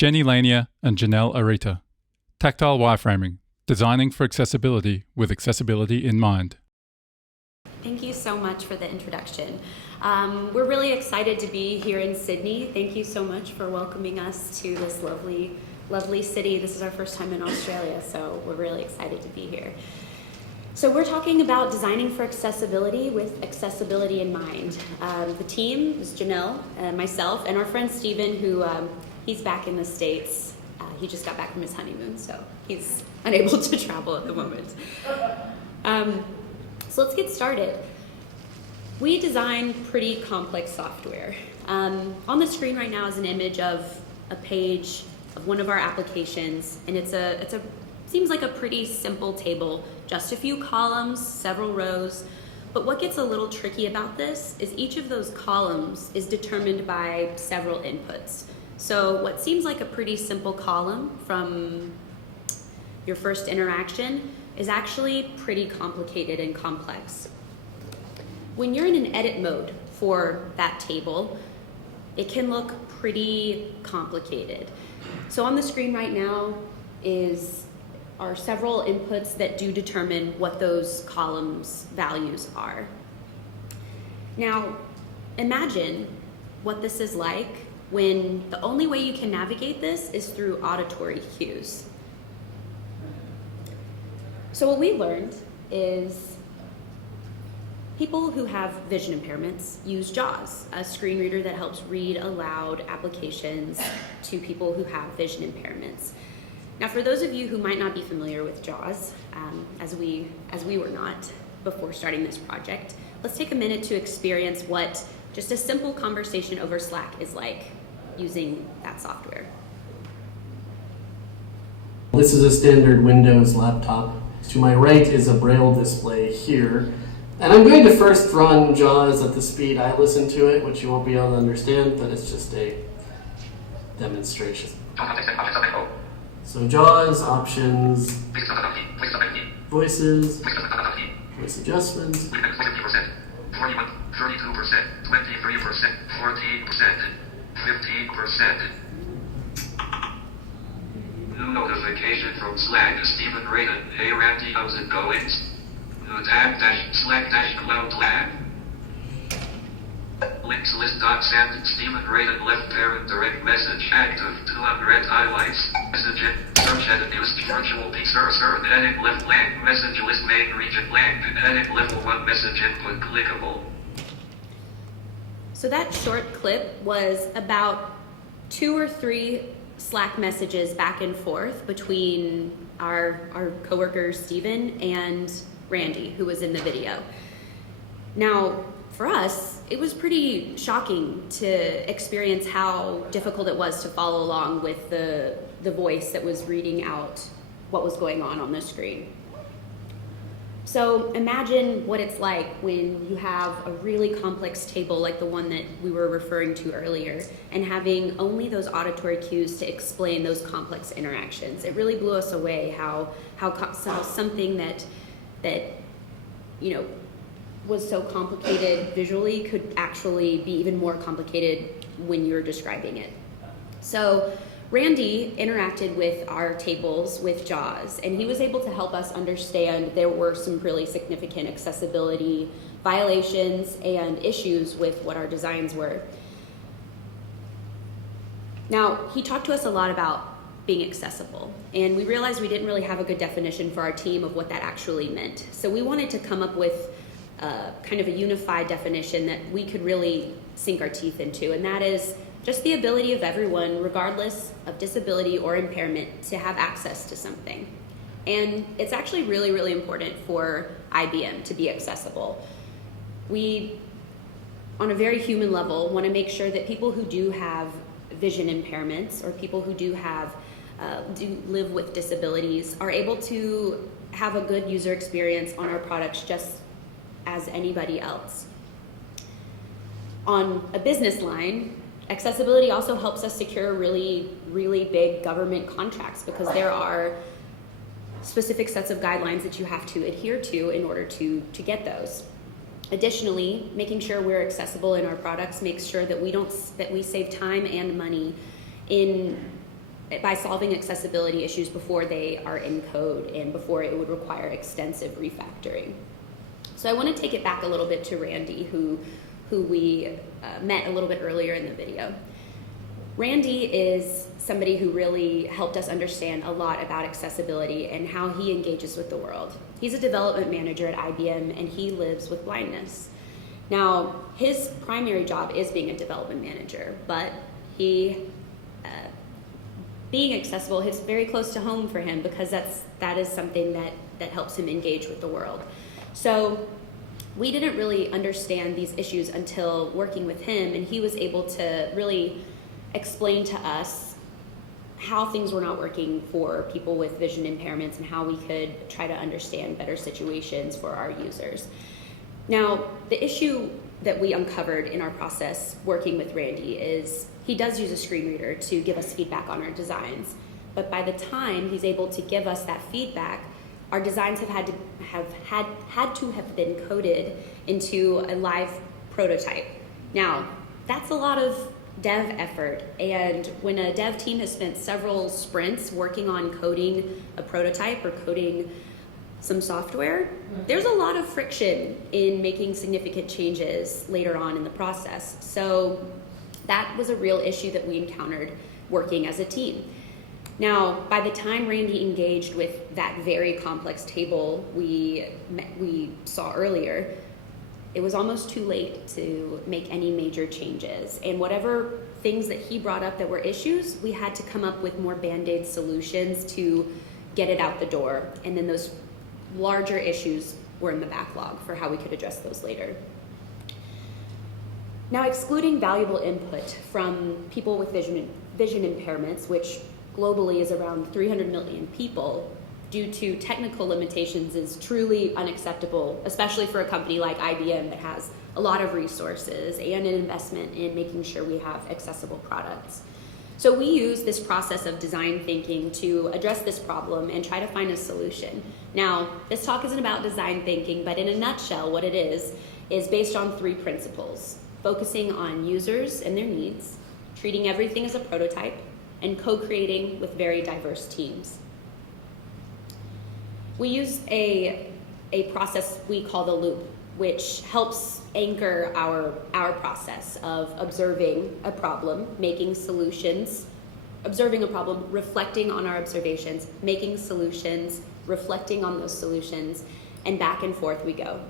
Jenny Lanier and Janelle Arita. Tactile Wireframing, designing for accessibility with accessibility in mind. Thank you so much for the introduction. We're really excited to be here in Sydney. Thank you so much for welcoming us to this lovely, lovely city. This is our first time in Australia, so we're really excited to be here. So we're talking about designing for accessibility with accessibility in mind. The team is Janelle, myself, and our friend Steven, who he's back in the States. He just got back from his honeymoon, so he's unable to travel at the moment. So let's get started. We design pretty complex software. On the screen right now is an image of a page of one of our applications, and it seems like a pretty simple table, just a few columns, several rows. But what gets a little tricky about this is each of those columns is determined by several inputs. So what seems like a pretty simple column from your first interaction is actually pretty complicated and complex. When you're in an edit mode for that table, it can look pretty complicated. So on the screen right now are several inputs that do determine what those columns' values are. Now, imagine what this is like when the only way you can navigate this is through auditory cues. So what we learned is people who have vision impairments use JAWS, a screen reader that helps read aloud applications to people who have vision impairments. Now, for those of you who might not be familiar with JAWS, as we were not before starting this project, let's take a minute to experience what just a simple conversation over Slack is like using that software. This is a standard Windows laptop. To my right is a Braille display here. And I'm going to first run JAWS at the speed I listen to it, which you won't be able to understand, but it's just a demonstration. So JAWS, options, voices, voice adjustments. 41, 32%, 23%, 14%, 15%. New notification from Slack, Stephen Raiden. Hey Randy, how's it going? New tab Slack Cloud Lab. Links list docs and Stephen Raiden left parent direct message active 200 highlights. Message in search edit news virtual P server edit left blank message list main region blank edit level 1 message input clickable. So that short clip was about 2 or 3 Slack messages back and forth between our coworker Steven and Randy, who was in the video. Now, for us, it was pretty shocking to experience how difficult it was to follow along with the voice that was reading out what was going on the screen. So imagine what it's like when you have a really complex table like the one that we were referring to earlier and having only those auditory cues to explain those complex interactions. It really blew us away how something that was so complicated visually could actually be even more complicated when you're describing it. So Randy interacted with our tables with JAWS, and he was able to help us understand there were some really significant accessibility violations and issues with what our designs were. Now, he talked to us a lot about being accessible, and we realized we didn't really have a good definition for our team of what that actually meant. So we wanted to come up with kind of a unified definition that we could really sink our teeth into, and that is just the ability of everyone, regardless of disability or impairment, to have access to something. And it's actually really, really important for IBM to be accessible. We, on a very human level, want to make sure that people who do have vision impairments or people who do live with disabilities are able to have a good user experience on our products just as anybody else. On a business line, accessibility also helps us secure really, really big government contracts because there are specific sets of guidelines that you have to adhere to in order to get those. Additionally, making sure we're accessible in our products makes sure that we save time and money in by solving accessibility issues before they are in code and before it would require extensive refactoring. So I want to take it back a little bit to Randy, who we met a little bit earlier in the video. Randy is somebody who really helped us understand a lot about accessibility and how he engages with the world. He's a development manager at IBM, and he lives with blindness. Now, his primary job is being a development manager, but being accessible is very close to home for him because that is something that helps him engage with the world. So we didn't really understand these issues until working with him, and he was able to really explain to us how things were not working for people with vision impairments and how we could try to understand better situations for our users. Now, the issue that we uncovered in our process working with Randy is he does use a screen reader to give us feedback on our designs, but by the time he's able to give us that feedback, our designs have had to have been coded into a live prototype. Now, that's a lot of dev effort, and when a dev team has spent several sprints working on coding a prototype or coding some software, there's a lot of friction in making significant changes later on in the process. So that was a real issue that we encountered working as a team. Now, by the time Randy engaged with that very complex table we saw earlier, it was almost too late to make any major changes. And whatever things that he brought up that were issues, we had to come up with more Band-Aid solutions to get it out the door. And then those larger issues were in the backlog for how we could address those later. Now, excluding valuable input from people with vision impairments, which globally is around 300 million people, due to technical limitations is truly unacceptable, especially for a company like IBM that has a lot of resources and an investment in making sure we have accessible products. So we use this process of design thinking to address this problem and try to find a solution. Now, this talk isn't about design thinking, but in a nutshell, what it is based on 3 principles: focusing on users and their needs, treating everything as a prototype, and co-creating with very diverse teams. We use a process we call the loop, which helps anchor our process of observing a problem, making solutions, observing a problem, reflecting on our observations, making solutions, reflecting on those solutions, and back and forth we go.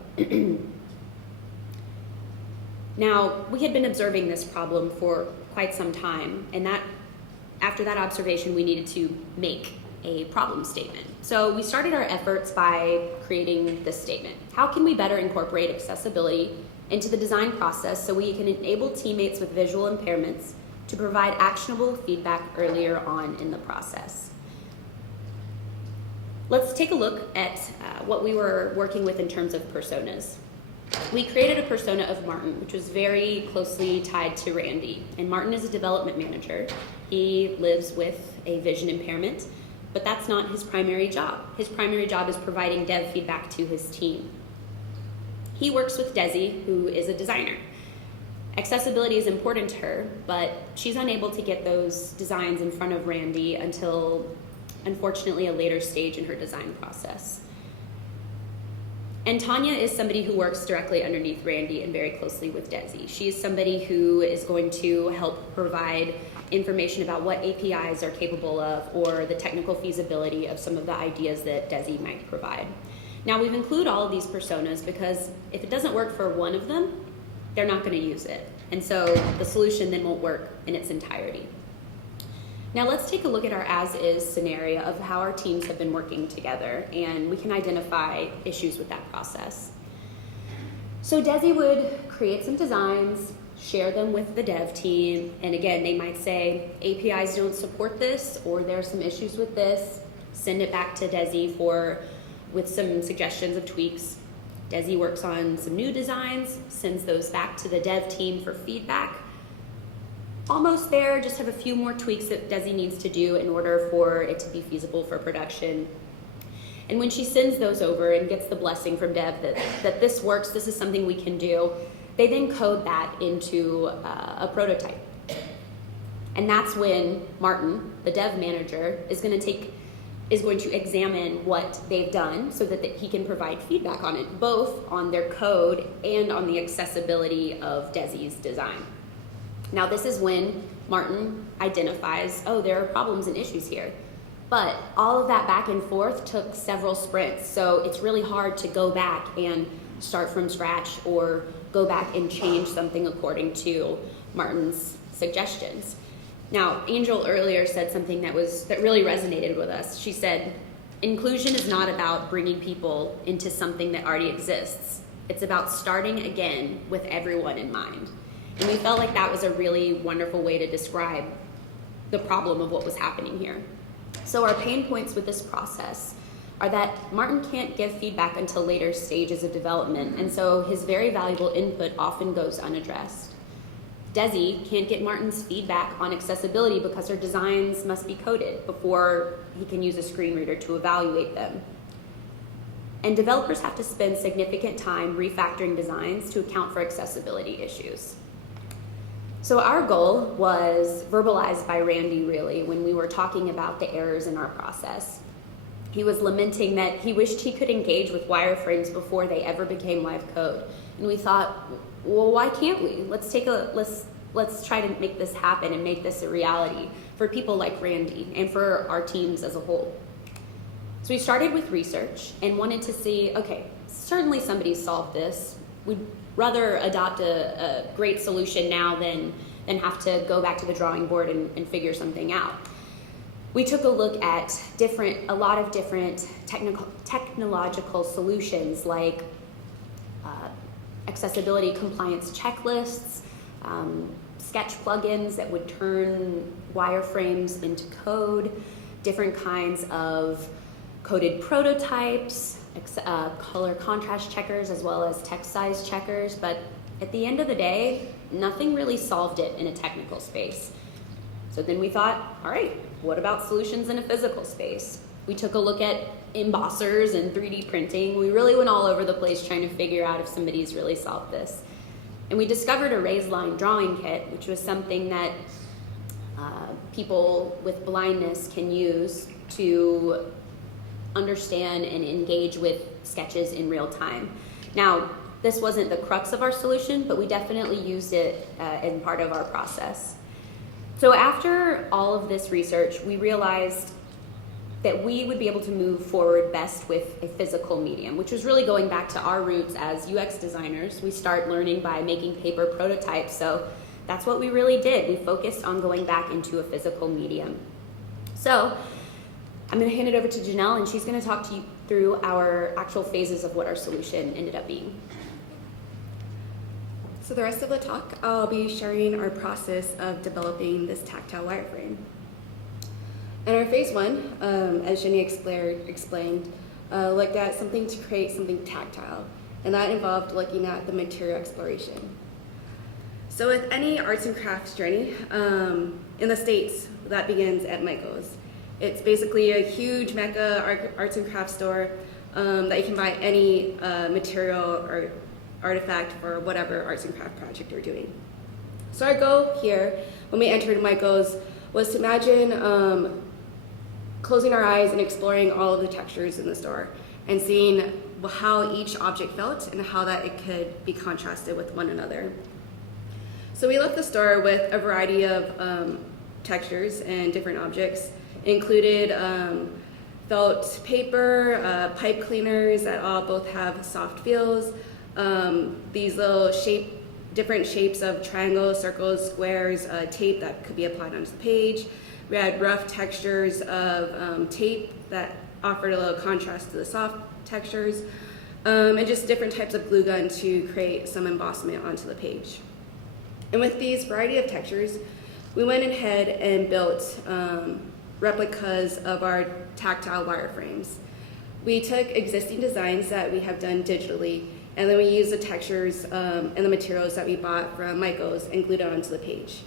Now, we had been observing this problem for quite some time, and after that observation, we needed to make a problem statement. So we started our efforts by creating this statement. How can we better incorporate accessibility into the design process so we can enable teammates with visual impairments to provide actionable feedback earlier on in the process? Let's take a look at what we were working with in terms of personas. We created a persona of Martin, which was very closely tied to Randy. And Martin is a development manager. He lives with a vision impairment, but that's not his primary job. His primary job is providing dev feedback to his team. He works with Desi, who is a designer. Accessibility is important to her, but she's unable to get those designs in front of Randy until, unfortunately, a later stage in her design process. And Tanya is somebody who works directly underneath Randy and very closely with Desi. She's somebody who is going to help provide information about what APIs are capable of or the technical feasibility of some of the ideas that Desi might provide. Now, we've included all of these personas because if it doesn't work for one of them, they're not going to use it. And so the solution then won't work in its entirety. Now let's take a look at our as-is scenario of how our teams have been working together, and we can identify issues with that process. So Desi would create some designs, share them with the dev team, and again, they might say, APIs don't support this, or there are some issues with this. Send it back to Desi with some suggestions of tweaks. Desi works on some new designs, sends those back to the dev team for feedback. Almost there, just have a few more tweaks that Desi needs to do in order for it to be feasible for production. And when she sends those over and gets the blessing from dev that this works, this is something we can do, they then code that into a prototype. And that's when Martin, the dev manager, is going to examine what they've done so that he can provide feedback on it, both on their code and on the accessibility of Desi's design. Now, this is when Martin identifies, oh, there are problems and issues here. But all of that back and forth took several sprints, so it's really hard to go back and start from scratch or go back and change something according to Martin's suggestions. Now, Angel earlier said something that really resonated with us. She said, inclusion is not about bringing people into something that already exists. It's about starting again with everyone in mind. And we felt like that was a really wonderful way to describe the problem of what was happening here. So our pain points with this process are that Martin can't give feedback until later stages of development, and so his very valuable input often goes unaddressed. Desi can't get Martin's feedback on accessibility because her designs must be coded before he can use a screen reader to evaluate them. And developers have to spend significant time refactoring designs to account for accessibility issues. So our goal was verbalized by Randy, really, when we were talking about the errors in our process. He was lamenting that he wished he could engage with wireframes before they ever became live code. And we thought, well, why can't we? Let's try to make this happen and make this a reality for people like Randy and for our teams as a whole. So we started with research and wanted to see, okay, certainly somebody solved this. We'd rather adopt a great solution now than have to go back to the drawing board and figure something out. We took a look at a lot of different technological solutions like accessibility compliance checklists, sketch plugins that would turn wireframes into code, different kinds of coded prototypes, color contrast checkers, as well as text size checkers. But at the end of the day, nothing really solved it in a technical space. So then we thought, all right, what about solutions in a physical space? We took a look at embossers and 3D printing. We really went all over the place trying to figure out if somebody's really solved this. And we discovered a raised line drawing kit, which was something that people with blindness can use to understand and engage with sketches in real time. Now, this wasn't the crux of our solution, but we definitely used it in part of our process. So after all of this research, we realized that we would be able to move forward best with a physical medium, which was really going back to our roots as UX designers. We start learning by making paper prototypes, so that's what we really did. We focused on going back into a physical medium. So I'm going to hand it over to Janelle, and she's going to talk to you through our actual phases of what our solution ended up being. So the rest of the talk, I'll be sharing our process of developing this tactile wireframe. In our phase one, as Jenny explained, looked at something to create something tactile, and that involved looking at the material exploration. So with any arts and crafts journey, in the States, that begins at Michael's. It's basically a huge mecca arts and crafts store that you can buy any material or artifact for whatever arts and craft project you're doing. So our goal here, when we entered Michael's, was to imagine closing our eyes and exploring all of the textures in the store and seeing how each object felt and how that it could be contrasted with one another. So we left the store with a variety of textures and different objects. It included felt paper, pipe cleaners that all both have soft feels, these little different shapes of triangles, circles, squares, tape that could be applied onto the page. We had rough textures of tape that offered a little contrast to the soft textures, and just different types of glue gun to create some embossment onto the page. And with these variety of textures, we went ahead and built replicas of our tactile wireframes. We took existing designs that we have done digitally, and then we used the textures and the materials that we bought from Michael's and glued it onto the page.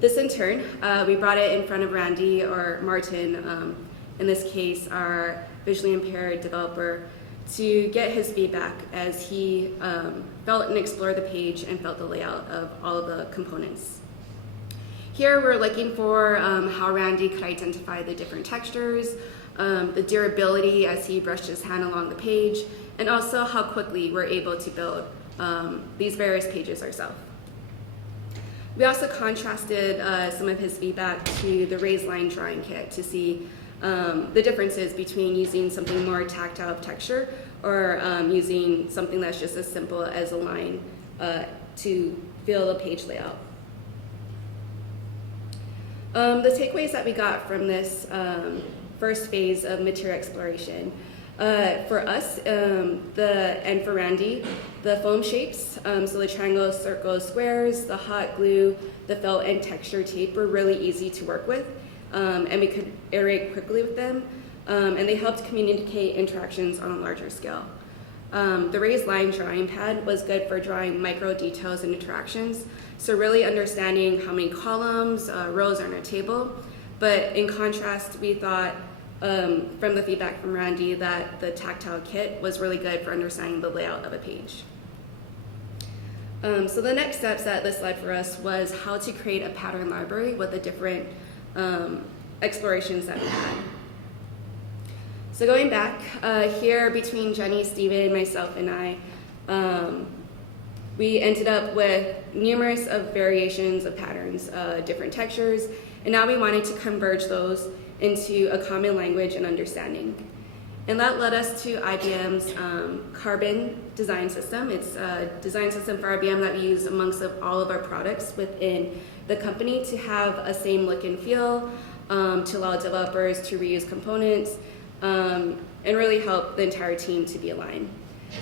This in turn, we brought it in front of Randy or Martin, in this case our visually impaired developer, to get his feedback as he felt and explored the page and felt the layout of all of the components. Here we're looking for how Randy could identify the different textures, the durability as he brushed his hand along the page, and also how quickly we're able to build these various pages ourselves. We also contrasted some of his feedback to the raised line drawing kit to see the differences between using something more tactile texture or using something that's just as simple as a line to fill the page layout. The takeaways that we got from this first phase of material exploration. For us, and for Randy, the foam shapes, so the triangles, circles, squares, the hot glue, the felt and texture tape were really easy to work with, and we could iterate quickly with them, and they helped communicate interactions on a larger scale. The raised line drawing pad was good for drawing micro details and interactions, so really understanding how many columns, rows are in a table, but in contrast, we thought from the feedback from Randy that the tactile kit was really good for understanding the layout of a page. So the next steps that this led for us was how to create a pattern library with the different explorations that we had. So going back here between Jenny, Steven, myself, and I, we ended up with numerous of variations of patterns, different textures, and now we wanted to converge those into a common language and understanding. And that led us to IBM's Carbon design system. It's a design system for IBM that we use amongst all of our products within the company to have a same look and feel, to allow developers to reuse components, and really help the entire team to be aligned.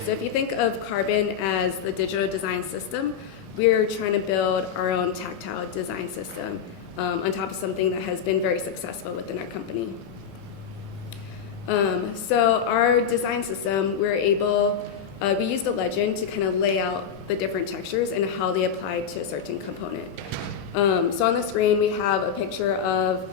So if you think of Carbon as the digital design system, we're trying to build our own tactile design system on top of something that has been very successful within our company. So our design system, we used a legend to kind of lay out the different textures and how they apply to a certain component. So on the screen, we have a picture of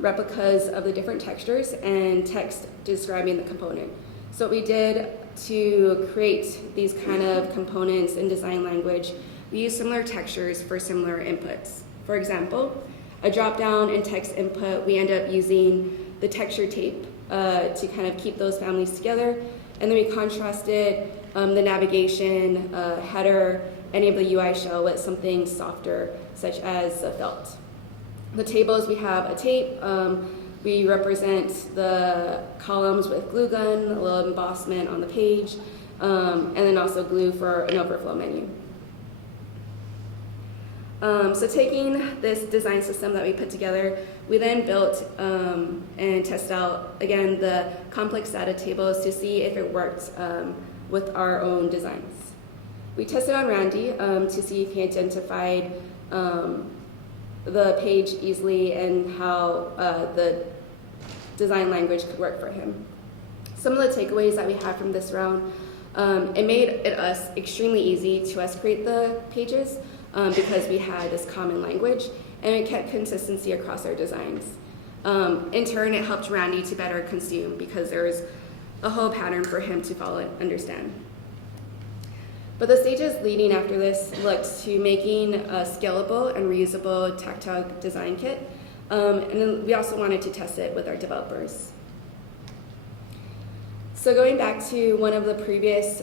replicas of the different textures and text describing the component. So what we did to create these kind of components in design language, we used similar textures for similar inputs. For example, a drop-down and text input, we end up using the texture tape to kind of keep those families together. And then we contrasted the navigation, header, any of the UI shell with something softer, such as a felt. The tables, we have a tape. We represent the columns with glue gun, a little embossment on the page, and then also glue for an overflow menu. So taking this design system that we put together, we then built and tested out, again, the complex data tables to see if it worked with our own designs. We tested on Randy to see if he identified the page easily and how the design language could work for him. Some of the takeaways that we had from this round, it made it us extremely easy to us create the pages because we had this common language and it kept consistency across our designs. In turn, it helped Randy to better consume because there was a whole pattern for him to follow and understand. But the stages leading after this looked to making a scalable and reusable tactile design kit, and then we also wanted to test it with our developers. So going back to one of the previous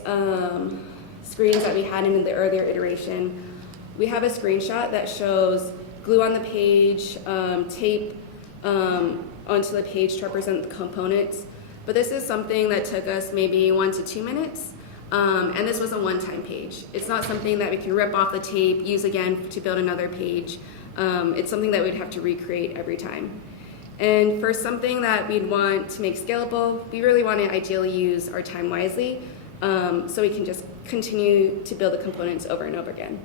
screens that we had in the earlier iteration, we have a screenshot that shows glue on the page, tape onto the page to represent the components. But this is something that took us maybe 1 to 2 minutes. And this was a one-time page. It's not something that we can rip off the tape, use again to build another page. It's something that we'd have to recreate every time. And for something that we'd want to make scalable, we really want to ideally use our time wisely so we can just continue to build the components over and over again.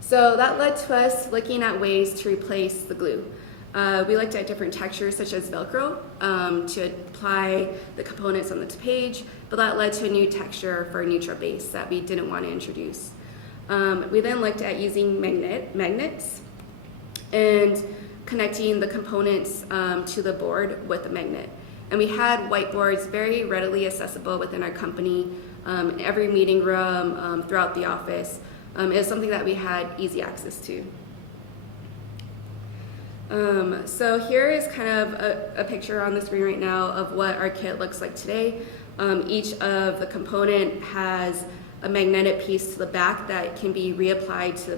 So that led to us looking at ways to replace the glue. We looked at different textures such as Velcro to apply the components on the page, but that led to a new texture for a neutral base that we didn't want to introduce. We then looked at using magnets and connecting the components to the board with a magnet. And we had whiteboards very readily accessible within our company, in every meeting room, throughout the office. It was something that we had easy access to. So here is kind of a picture on the screen right now of what our kit looks like today. Each of the component has a magnetic piece to the back that can be reapplied to the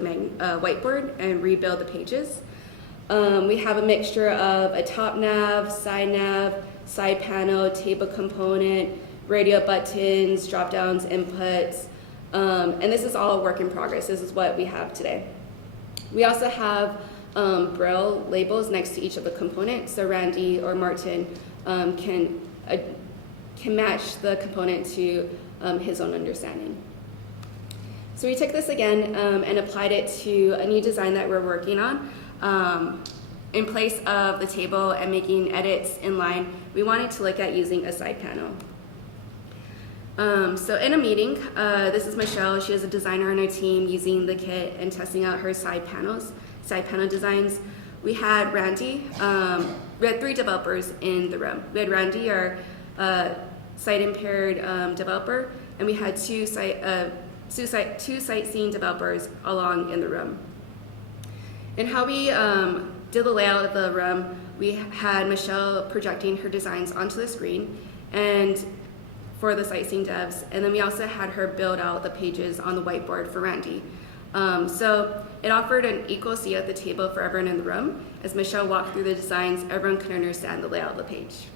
whiteboard and rebuild the pages. We have a mixture of a top nav, side panel, table component, radio buttons, drop downs, inputs, and this is all a work in progress. This is what we have today. We also have Braille labels next to each of the components, so Randy or Martin can match the component to his own understanding. So we took this again and applied it to a new design that we're working on. In place of the table and making edits in line, we wanted to look at using a side panel. So in a meeting, this is Michelle. She is a designer on our team using the kit and testing out her side panel designs. We had Randy. We had 3 developers in the room. We had Randy, our sight impaired developer, and we had two sightseeing developers along in the room. And how we did the layout of the room, we had Michelle projecting her designs onto the screen and for the sightseeing devs, and then we also had her build out the pages on the whiteboard for Randy. So it offered an equal seat at the table for everyone in the room. As Michelle walked through the designs, everyone could understand the layout of the page.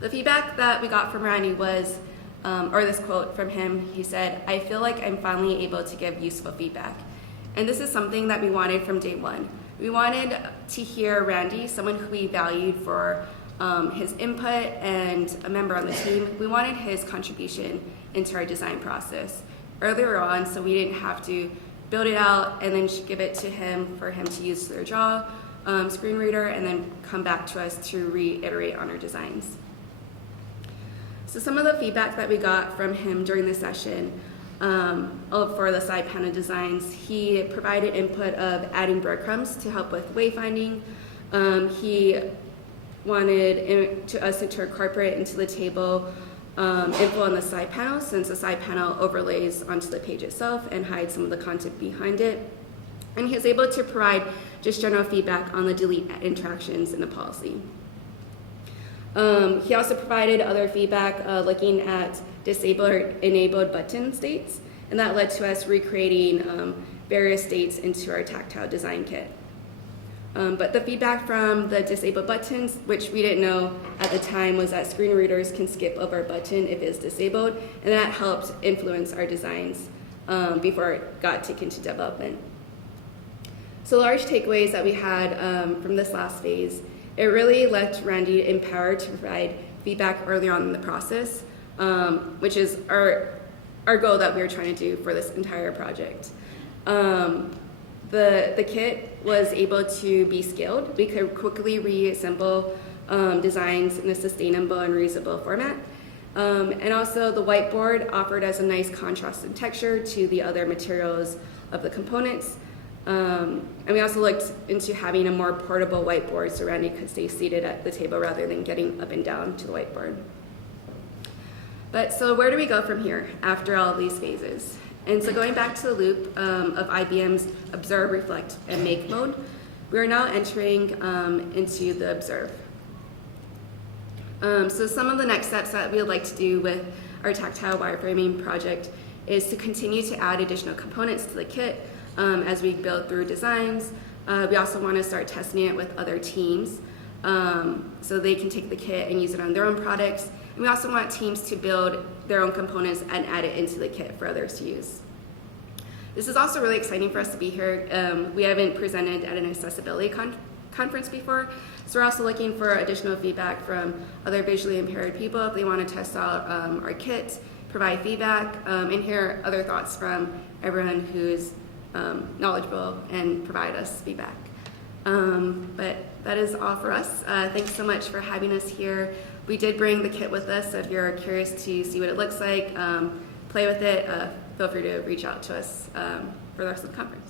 The feedback that we got from Randy was, or this quote from him, he said, "I feel like I'm finally able to give useful feedback." And this is something that we wanted from day one. We wanted to hear Randy, someone who we valued for his input and a member on the team. We wanted his contribution into our design process earlier on, so we didn't have to build it out and then give it to him for him to use their draw screen reader and then come back to us to reiterate on our designs. So some of the feedback that we got from him during the session for the side panel designs, he provided input of adding breadcrumbs to help with wayfinding. He wanted us to incorporate into the table info on the side panel, since the side panel overlays onto the page itself and hides some of the content behind it. And he was able to provide just general feedback on the delete interactions in the policy. He also provided other feedback looking at disabled or enabled button states, and that led to us recreating various states into our tactile design kit. But the feedback from the disabled buttons, which we didn't know at the time, was that screen readers can skip over a button if it's disabled, and that helped influence our designs before it got taken to development. So large takeaways that we had from this last phase, it really left Randy empowered to provide feedback early on in the process, which is our goal that we were trying to do for this entire project. The kit was able to be scaled. We could quickly reassemble designs in a sustainable and reusable format. And also the whiteboard offered us a nice contrast and texture to the other materials of the components. And we also looked into having a more portable whiteboard so Randy could stay seated at the table rather than getting up and down to the whiteboard. But so where do we go from here after all of these phases? And so going back to the loop of IBM's observe, reflect, and make mode, we are now entering into the observe. So some of the next steps that we would like to do with our tactile wireframing project is to continue to add additional components to the kit as we build through designs. We also want to start testing it with other teams so they can take the kit and use it on their own products. And we also want teams to build their own components and add it into the kit for others to use. This is also really exciting for us to be here. We haven't presented at an accessibility conference before, so we're also looking for additional feedback from other visually impaired people if they want to test out our kit, provide feedback, and hear other thoughts from everyone who's knowledgeable and provide us feedback. But that is all for us. Thanks so much for having us here. We did bring the kit with us, so if you're curious to see what it looks like, play with it, feel free to reach out to us for the rest of the conference.